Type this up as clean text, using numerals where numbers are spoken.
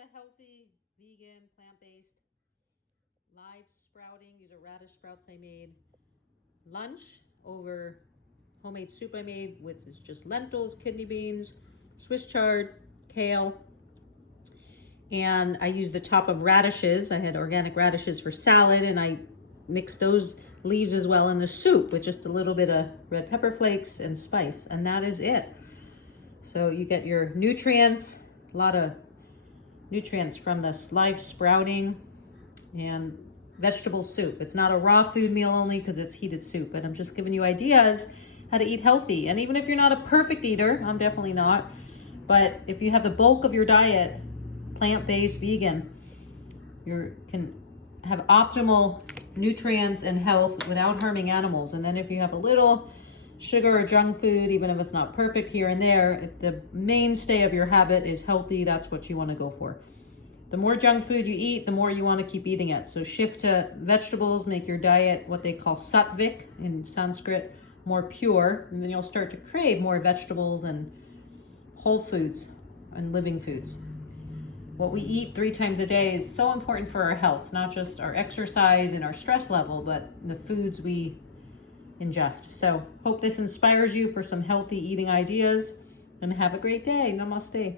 a healthy, vegan, plant-based, live sprouting. These are radish sprouts I made. Lunch over homemade soup I made with is just lentils, kidney beans, Swiss chard, kale, and I used the top of radishes. I had organic radishes for salad, and I mixed those leaves as well in the soup with just a little bit of red pepper flakes and spice, and that is it. So you get your nutrients, a lot of nutrients from this live sprouting and vegetable soup. It's not a raw food meal only because it's heated soup, but I'm just giving you ideas how to eat healthy. And even if you're not a perfect eater, I'm definitely not, but if you have the bulk of your diet plant-based, vegan, you can have optimal nutrients and health without harming animals. And then if you have a little sugar or junk food, even if it's not perfect here and there, if the mainstay of your habit is healthy, that's what you want to go for. The more junk food you eat, the more you want to keep eating it. So shift to vegetables, make your diet what they call sattvic in Sanskrit, more pure, and then you'll start to crave more vegetables and whole foods and living foods. What we eat 3 times a day is so important for our health, not just our exercise and our stress level, but the foods we ingest. So hope this inspires you for some healthy eating ideas, and have a great day. Namaste.